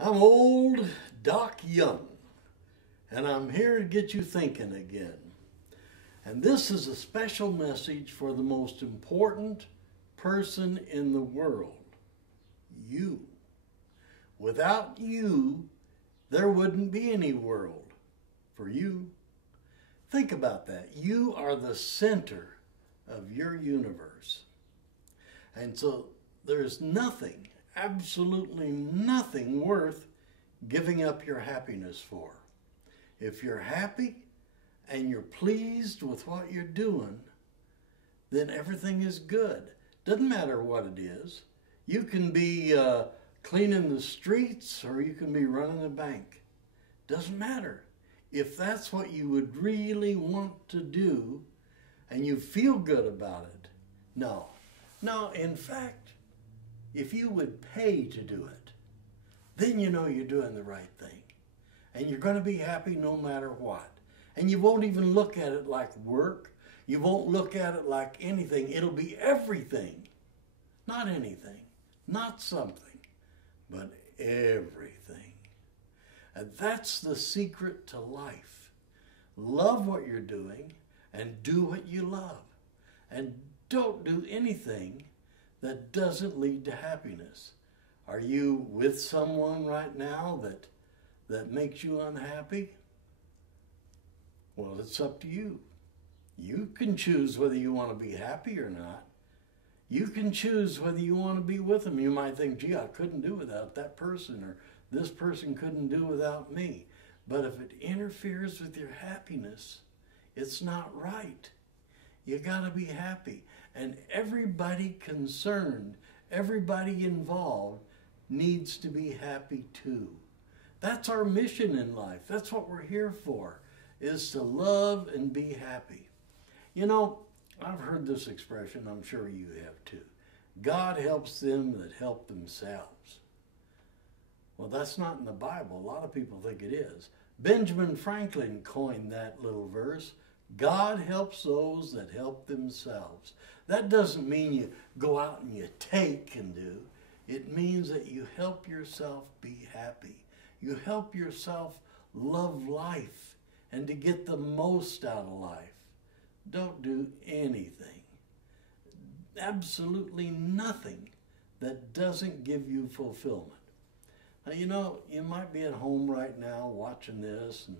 I'm old Doc Young, and I'm here to get you thinking again. And this is a special message for the most important person in the world, you. Without you, there wouldn't be any world for you. Think about that. You are the center of your universe. And so there's nothing, absolutely nothing worth giving up your happiness for. If you're happy and you're pleased with what you're doing, then everything is good. Doesn't matter what it is. You can be cleaning the streets or you can be running a bank. Doesn't matter. If that's what you would really want to do and you feel good about it, no. No, in fact, if you would pay to do it, then you know you're doing the right thing. And you're going to be happy no matter what. And you won't even look at it like work. You won't look at it like anything. It'll be everything. Not anything. Not something. But everything. And that's the secret to life. Love what you're doing and do what you love. And don't do anything that doesn't lead to happiness. Are you with someone right now that makes you unhappy? Well, it's up to you. You can choose whether you want to be happy or not. You can choose whether you want to be with them. You might think, gee, I couldn't do without that person, or this person couldn't do without me. But if it interferes with your happiness, it's not right. You got to be happy. And everybody concerned, everybody involved needs to be happy too. That's our mission in life. That's what we're here for, is to love and be happy. You know, I've heard this expression, I'm sure you have too. God helps them that help themselves. Well, that's not in the Bible. A lot of people think it is. Benjamin Franklin coined that little verse. God helps those that help themselves. That doesn't mean you go out and you take and do. It means that you help yourself be happy. You help yourself love life and to get the most out of life. Don't do anything, absolutely nothing, that doesn't give you fulfillment. Now, you know, you might be at home right now watching this, and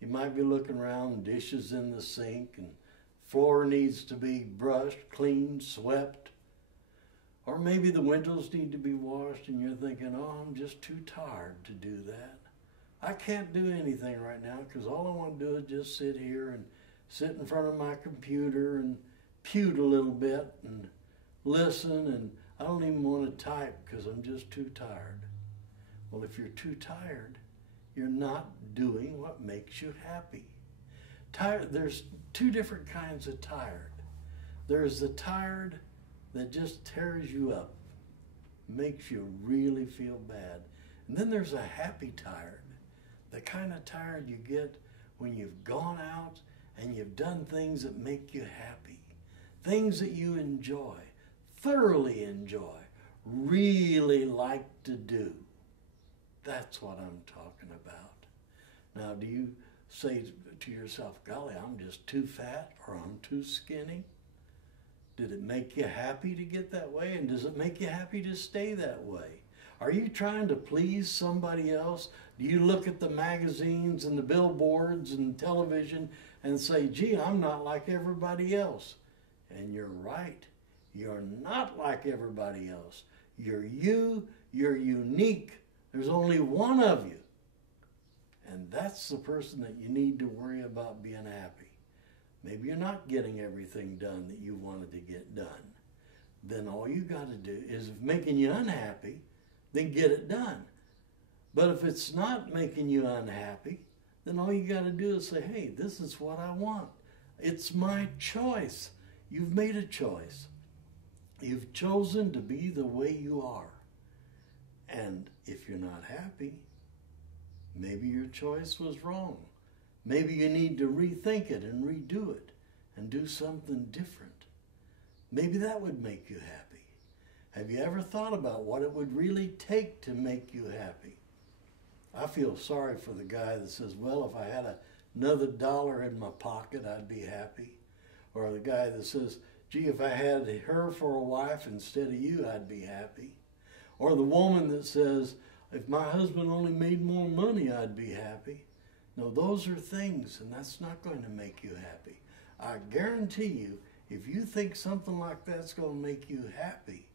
you might be looking around, dishes in the sink, and floor needs to be brushed, cleaned, swept. Or maybe the windows need to be washed, and you're thinking, oh, I'm just too tired to do that. I can't do anything right now because all I want to do is just sit here and sit in front of my computer and pewt a little bit and listen, and I don't even want to type because I'm just too tired. Well, if you're too tired, you're not doing what makes you happy. Tired, there's two different kinds of tired. There's the tired that just tears you up, makes you really feel bad. And then there's a happy tired, the kind of tired you get when you've gone out and you've done things that make you happy, things that you enjoy, thoroughly enjoy, really like to do. That's what I'm talking about. Now, do you say to yourself, golly, I'm just too fat or I'm too skinny? Did it make you happy to get that way? And does it make you happy to stay that way? Are you trying to please somebody else? Do you look at the magazines and the billboards and television and say, gee, I'm not like everybody else? And you're right. You're not like everybody else. You're you. You're unique. There's only one of you. And that's the person that you need to worry about being happy. Maybe you're not getting everything done that you wanted to get done. Then all you got to do is, if making you unhappy, then get it done. But if it's not making you unhappy, then all you got to do is say, hey, this is what I want. It's my choice. You've made a choice. You've chosen to be the way you are. And if you're not happy, maybe your choice was wrong. Maybe you need to rethink it and redo it and do something different. Maybe that would make you happy. Have you ever thought about what it would really take to make you happy? I feel sorry for the guy that says, well, if I had another dollar in my pocket, I'd be happy. Or the guy that says, gee, if I had her for a wife instead of you, I'd be happy. Or the woman that says, if my husband only made more money, I'd be happy. No, those are things, and that's not going to make you happy. I guarantee you, if you think something like that's going to make you happy,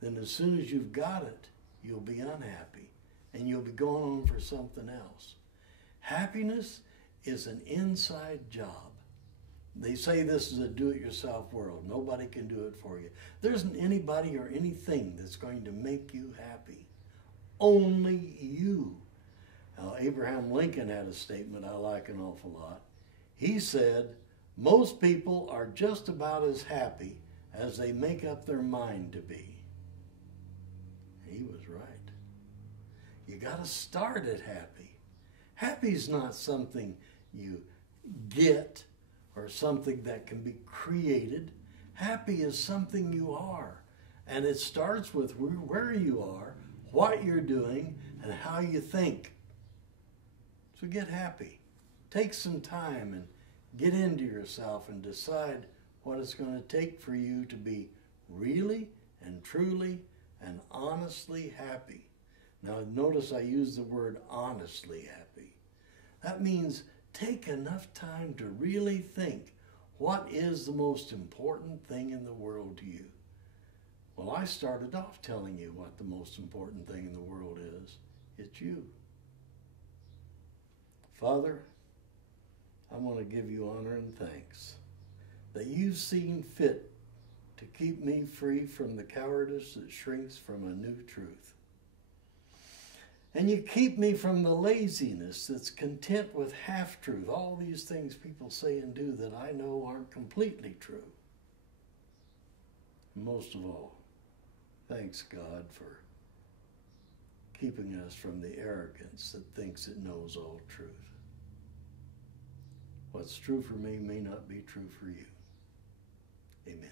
then as soon as you've got it, you'll be unhappy, and you'll be going on for something else. Happiness is an inside job. They say this is a do-it-yourself world. Nobody can do it for you. There isn't anybody or anything that's going to make you happy. Only you. Now, Abraham Lincoln had a statement I like an awful lot. He said, most people are just about as happy as they make up their mind to be. He was right. You got to start at happy. Happy's not something you get or something that can be created. Happy is something you are. And it starts with where you are, what you're doing, and how you think. So get happy. Take some time and get into yourself and decide what it's going to take for you to be really and truly and honestly happy. Now notice I use the word honestly happy. That means take enough time to really think, what is the most important thing in the world to you? Well, I started off telling you what the most important thing in the world is. It's you. Father, I want to give you honor and thanks that you've seen fit to keep me free from the cowardice that shrinks from a new truth. And you keep me from the laziness that's content with half-truth, all these things people say and do that I know aren't completely true. Most of all, thanks God for keeping us from the arrogance that thinks it knows all truth. What's true for me may not be true for you. Amen.